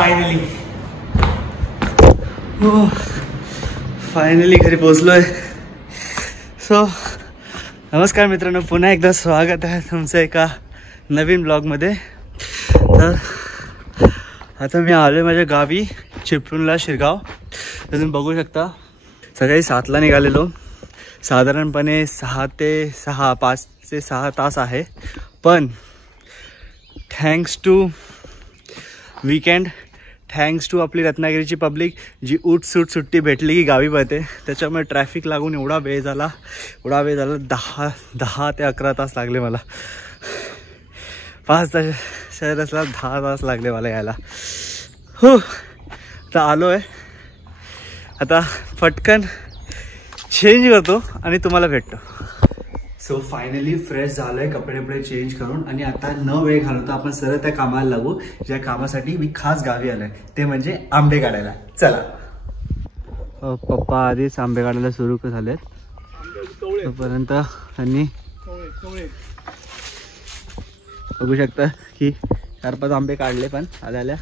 Finally घरी पोहोचलोय. So नमस्कार मित्रांनो, पुन्हा एकदा स्वागत आहे तुमचं एका नवीन ब्लॉगमध्ये. तर आता मी आलोय माझ्या गावी चिपळूणला, शिरगाव. तुम्ही बघू शकता सकाळी 7ला निघालेलो. साधारणपणे 5 ते 6 तास आहे. पण thanks to weekend, thanks to आपली रत्नागिरीची पब्लिक जी सूट सुट्टी भेटली की गावी पळते, त्याच्यामुळे ट्रॅफिक लागून एवढा वेळ झाला 10 ते 11 तास लागले मला. 5 तास शहर असला 10 तास लागले मला यायला. हो, आता आलो आहे. आता पटकन चेंज करतो आणि तुम्हाला भेटतो. सो फायनली फ्रेश झालोय, कपडे चेंज करून, आणि आता न वेळ घालवता आपण सरळ त्या कामाला लागू ज्या कामासाठी मी खास गावी आलोय, ते म्हणजे आंबे काढायला. चला. पप्पा आधीच आंबे काढायला सुरू झालेत. तोपर्यंत त्यांनी बघू शकता की 4-5 आंबे काढले पण आल्या.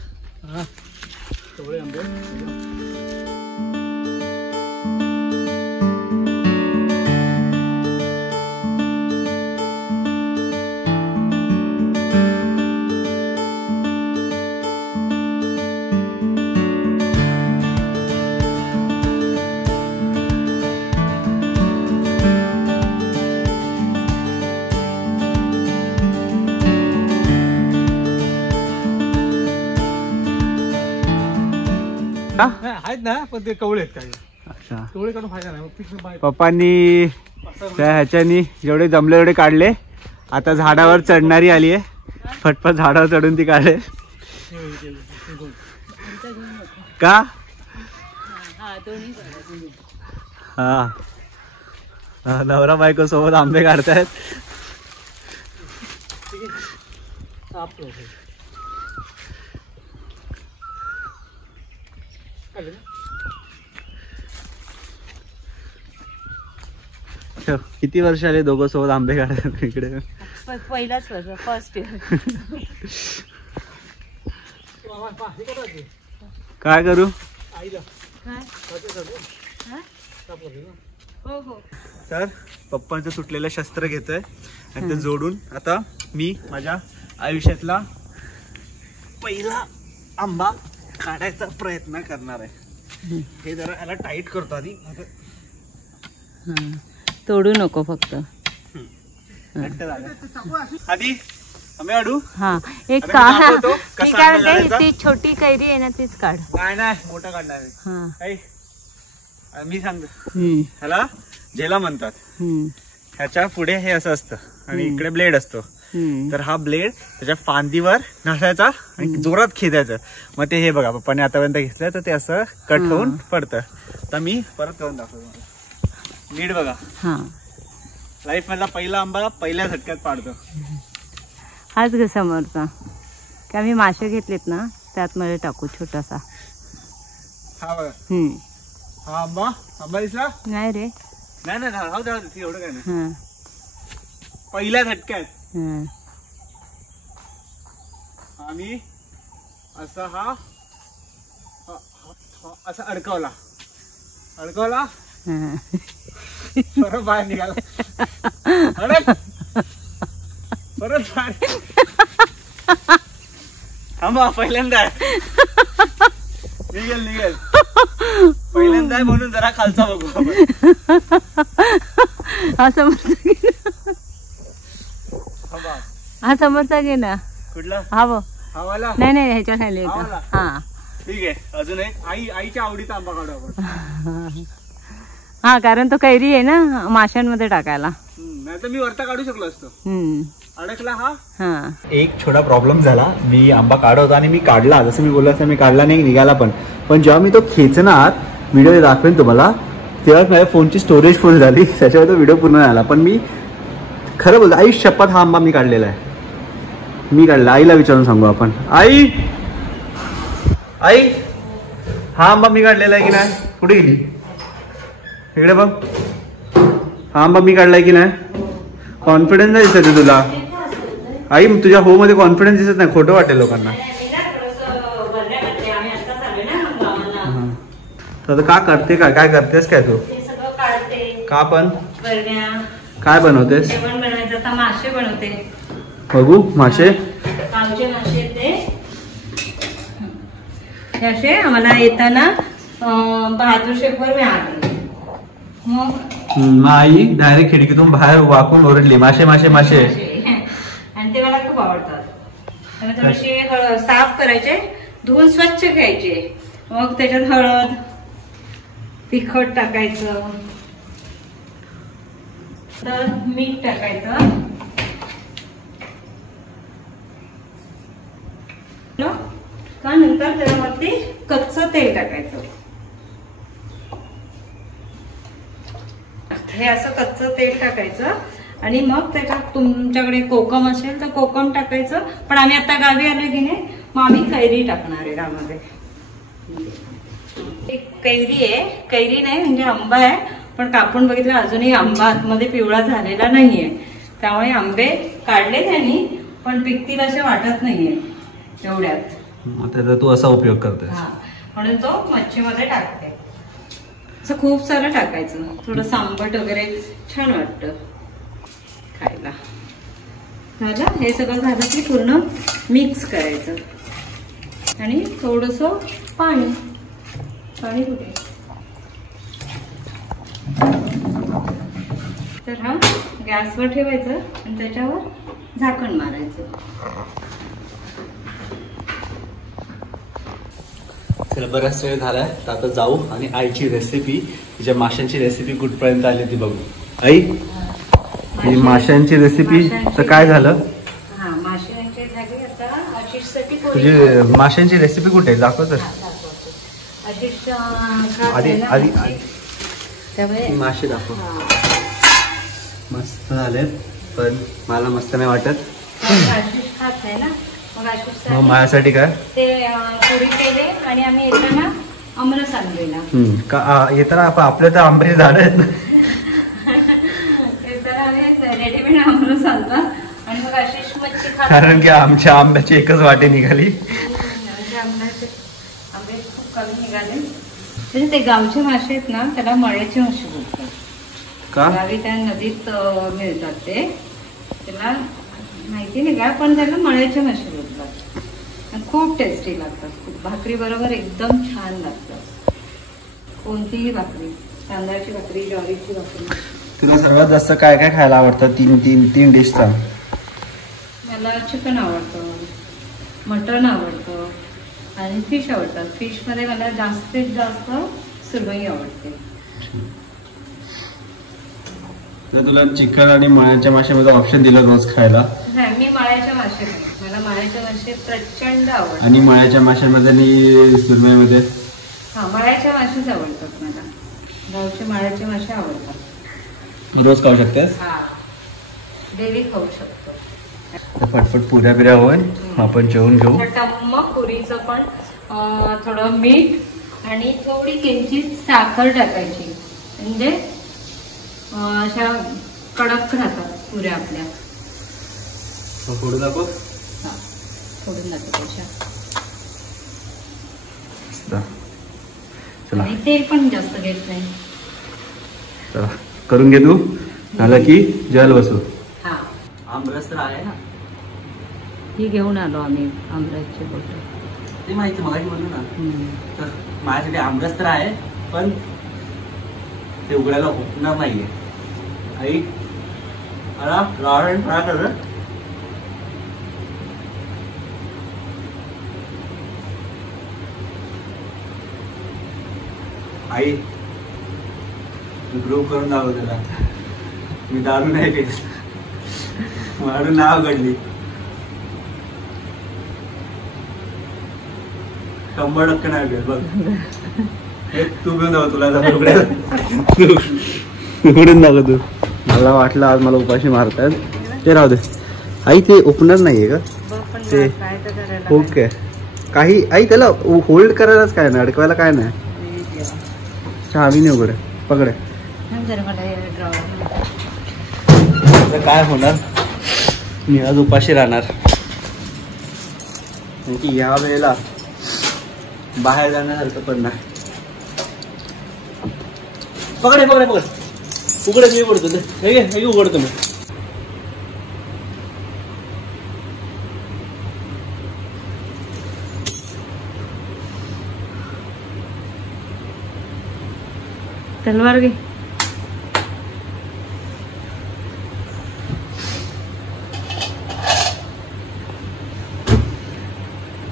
आहेत ना, पण ते कवळे आहेत काही. अच्छा, कवळे काढून फायदा नाही. पप्पांनी त्या ह्याच्यानी जेवढे जमले एवढे काढले. आता झाडावर चढणारी आली आहे, फटफट झाडावर चढून ती काढे. का? हा, नवरा बायको सोबत आंबे काढतायत. किती वर्ष आले दोघं सोबत आंबे काढतात इकडे? पहिलाच वर्ष, फर्स्ट इयर. काय करू? तर पप्पांचं सुटलेलं शस्त्र घेतोय आणि ते जोडून आता मी माझ्या आयुष्यातला पहिला आंबा काढायचा प्रयत्न करणार आहे. हे जरा याला टाईट करतो आधी. तोडू नको फक्त. आधी आंबे काढू. हा, एक काय ती छोटी कैरी आहे ना, तीच काढ. नाही, मोठा काढणार आहे. मी सांगतो, ह्याला जेला म्हणतात. ह्याच्या पुढे हे असं असतं आणि इकडे ब्लेड असतो. तर हा ब्लेड त्याच्या फांदीवर घासायचा आणि जोरात खेचायचं. मग ते हे बघा पप्पाने आतापर्यंत घेतलं तर ते असं कट होऊन पडतं. तर मी परत करून दाखवतो. नीट बघा. लाईफ मधला पहिला आंबा पहिल्या झटक्यात पाडतो. हाच ग समोरचा. का मी मासे घेतलेत ना, त्यात मध्ये टाकू छोटासा. हा बघा. हा आंबा दिसला नाही रे? नाही, एवढं काय नाही. पहिल्या झटक्यात आम्ही असा असा अडकवला परत बाहेर निघाला. परत बाहेर. आंबा पहिल्यांदा निघेल पहिल्यांदा आहे म्हणून जरा खालचा बघू. हा समोरचा घे ना. कुठला? हा बघ. हवाला? नाही, ह्याच्या खाली. हा ठीक आहे. अजून एक आईच्या आवडीचा आंबा काढू आपण. हा, कारण तो कैरी आहे ना, माशांमध्ये टाकायला. नाही तर मी वरता काढू शकलो असतो. अडकला हा. एक छोटा प्रॉब्लेम झाला. मी आंबा काढत होता आणि मी काढला, जसं मी बोललो असं मी काढला नाही, निघाला पण जेव्हा मी तो खेचणार, व्हिडिओ दाखवेन तुम्हाला, तेव्हा माझ्या फोनची स्टोरेज फुल झाली, त्याच्यावर तो व्हिडिओ पूर्ण नाही आला. पण मी खरं बोलतो, आई शपथ हा आंबा मी काढलेला आहे. मी काढला. आईला विचारून सांगू आपण. आई हा आंबा मी काढलेला आहे की नाही? कुठे गेली? इकडे बघ. हा आंबा मी काढलाय की नाही? कॉन्फिडन्स नाही दिसत तुला आई? तुझ्या हो मध्ये कॉन्फिडन्स दिसत नाही, खोटं वाटेल लोकांना. तर आता का करते काय करतेस काय तू? हे सगळं काढते. का पण बरण्या काय बनवतेस? जेवण बनवायचं. आता मासे बनवते. बघू मासे. गावचे मासे ते असे आम्हाला येताना बहादूर शेखवर मिळाले. मग आई डायरेक्ट खिडकीतून बाहेर वाकून ओरडली मासे मासे मासे. आणि ते मला खूप आवडतात. त्यामुळे थोडेसे साफ करायचे, धुवून स्वच्छ घ्यायचे. मग त्याच्यात हळद तिखट टाकायचं, तर मीठ टाकायचं, का नंतर त्याच्यावरती कच्चं तेल टाकायचं. हे असं कच्चं तेल टाकायचं आणि मग त्याच्यात तुमच्याकडे कोकम असेल तर कोकम टाकायचं. पण आम्ही आता गावी आलो की नाही, मग आम्ही कैरी टाकणार आहे त्यामध्ये. कैरी आहे, कैरी नाही म्हणजे आंबा आहे, पण कापून बघितलं अजूनही आंबा आतमध्ये पिवळा झालेला नाहीये. त्यामुळे आंबे काढले त्यांनी, पण पिकतील असे वाटत नाहीये तेवढ्यात. त्याचा तू असा उपयोग करतेस. म्हणून तो मच्छीमध्ये टाकते. असं खूप सारं टाकायचं, थोडं आंबट वगैरे छान वाटतं खायला. झालं, हे सगळं झालं की पूर्ण मिक्स करायचं आणि थोडंसं पाणी कुठे. तर हा गॅसवर ठेवायचं आणि त्याच्यावर झाकण मारायचं. चला बराच वेळ झालाय, तर आता जाऊ आणि आईची रेसिपी, तिच्या माशांची रेसिपी कुठपर्यंत आली ती बघू. आई ही माशांची रेसिपी तर काय झालं? हा माशांची झाली. आता आशिषसाठी तुझी माशांची रेसिपी कुठे आहे दाखव तर. आशिष आधी त्यामुळे मासे दाखव. मस्त झालेत, पण मला मस्त नाही वाटत. आशिष खात आहे ना, मग माझ्यासाठी काय ते पुरी केले आणि आम्ही येताना आमरस आणलेला. येताना आपल्या तर आंब्याची झाड आहेत ना, येताना आम्ही रेडीमेड आमरस आणतात आणि मग आशिष मच्छी खात. कारण की आमच्या आंब्याची एकच वाटी निघाली. आंबे खूप कमी निघाले. म्हणजे ते गावचे मासे आहेत ना, त्याला मळ्याचे मासे बोलतात. का गावी त्या नदीत मिळतात ते, त्याला माहिती नाही का, पण त्याला मळ्याचे मासे बोलतात. खूप टेस्टी लागतात. खूप भाकरी बरोबर एकदम छान लागतात. कोणतीही भाकरी, तांदळाची भाकरी, ज्वारीची भाकरी. तुला सर्वात जास्त काय काय खायला आवडतं? तीन डिश सांग. मला चिकन आवडतं, मटण आवडतं आणि फिश आवडतं. फिश मध्ये मला जास्तीत जास्त सुरमई आवडते. तुला चिकन आणि मळ्याच्या माशामध्ये ऑप्शन दिलं रोज खायला? मी मळ्याच्या मासे खाते. मला मळ्याचे मासे प्रचंड आवडतात. आणि मळ्याच्या माशामध्ये आणि सुरमईमध्ये? हा, मळ्याच्या मासेच आवडतात मला. गावचे मळ्याचे मासे आवडतात. रोज खाऊ शकतेस? हा, डेली खाऊ शकतो. फटफट पुऱ्या बिऱ्या होईल, आपण जेवून घेऊ. मग पुरीचं पण थोडं मीठ आणि थोडी किंचित साखर टाकायची, म्हणजे अशा कडक राहतात पुऱ्या आपल्या. फोडून दाखव. हा, फोडून दाखवायच्या. चला, आणि तेल पण जास्त घेत नाही. चला करून घे तू, झालं की जेवायला बसू. हा, आमरस तर आहे ना, ही घेऊन आलो आम्ही आमरसची बोटं. ते माहिती मला म्हणलं ना. तर माझ्यासाठी आमरस तर आहे, पण ते उघडायला होणार नाहीये. आई मला लॉरेंट फ्राय कर. आई ग्रो करून दाखव त्याला. मी दारू नाही पेत, मारून नाव घडली. कंबर टक्के नाही पेत बघ. तू घेऊन जाऊ तुला उघडून दाखव तू. मला वाटलं आज मला उपाशी मारतात. ते राहू दे आई, ते ओपनर नाहीये का ते? ओके, काही आई त्याला होल्ड करायलाच काय नाही, अडकवायला काय नाही. चावी नाही उघड, पकड. काय होणार, मी आज उपाशी राहणार. या वेळेला बाहेर जाण्यासारखं पण नाही. पकड उघड मी उघडतो हे उघडतो मी. तलवार घे.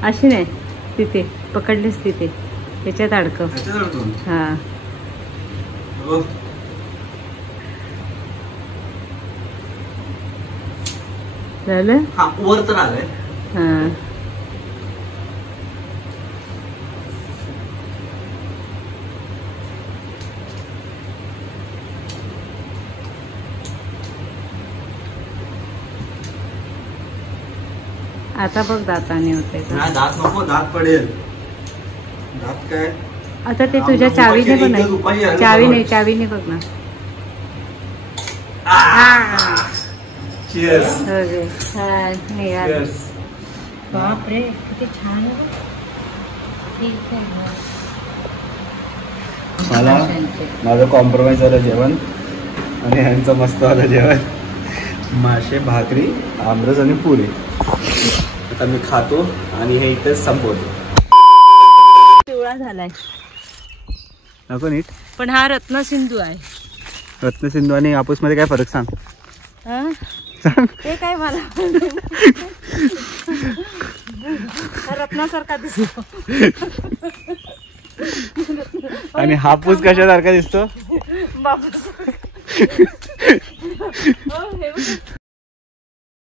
अशी नाही तिथे पकडलीस तिथे त्याच्यात अडकव. हा झालं. वर तर आलंय. हा आता बघ दाताने होते का. दात नको, दात पडेल. दात काय आता ते तुझ्या चावीने बघ ना. चावीने बघ ना. Cheers. बापरे किती छान आहे. ठीक आहे. मला माझं कॉम्प्रोमाइज झालं जेवण आणि ह्यांचं मस्त आलं जेवण. मासे, भाकरी, आमरस आणि पुरी. आता मी खातो आणि हे इथेच संपवतो. पिवळा झालाय नको नीट. पण हा रत्नसिंधू आहे. रत्नसिंधू आणि हापूस मध्ये काय फरक सांग. हा? ते काय मला हा रत्नासारखा दिसतो. आणि हापूस कशासारखा दिसतो. बाबा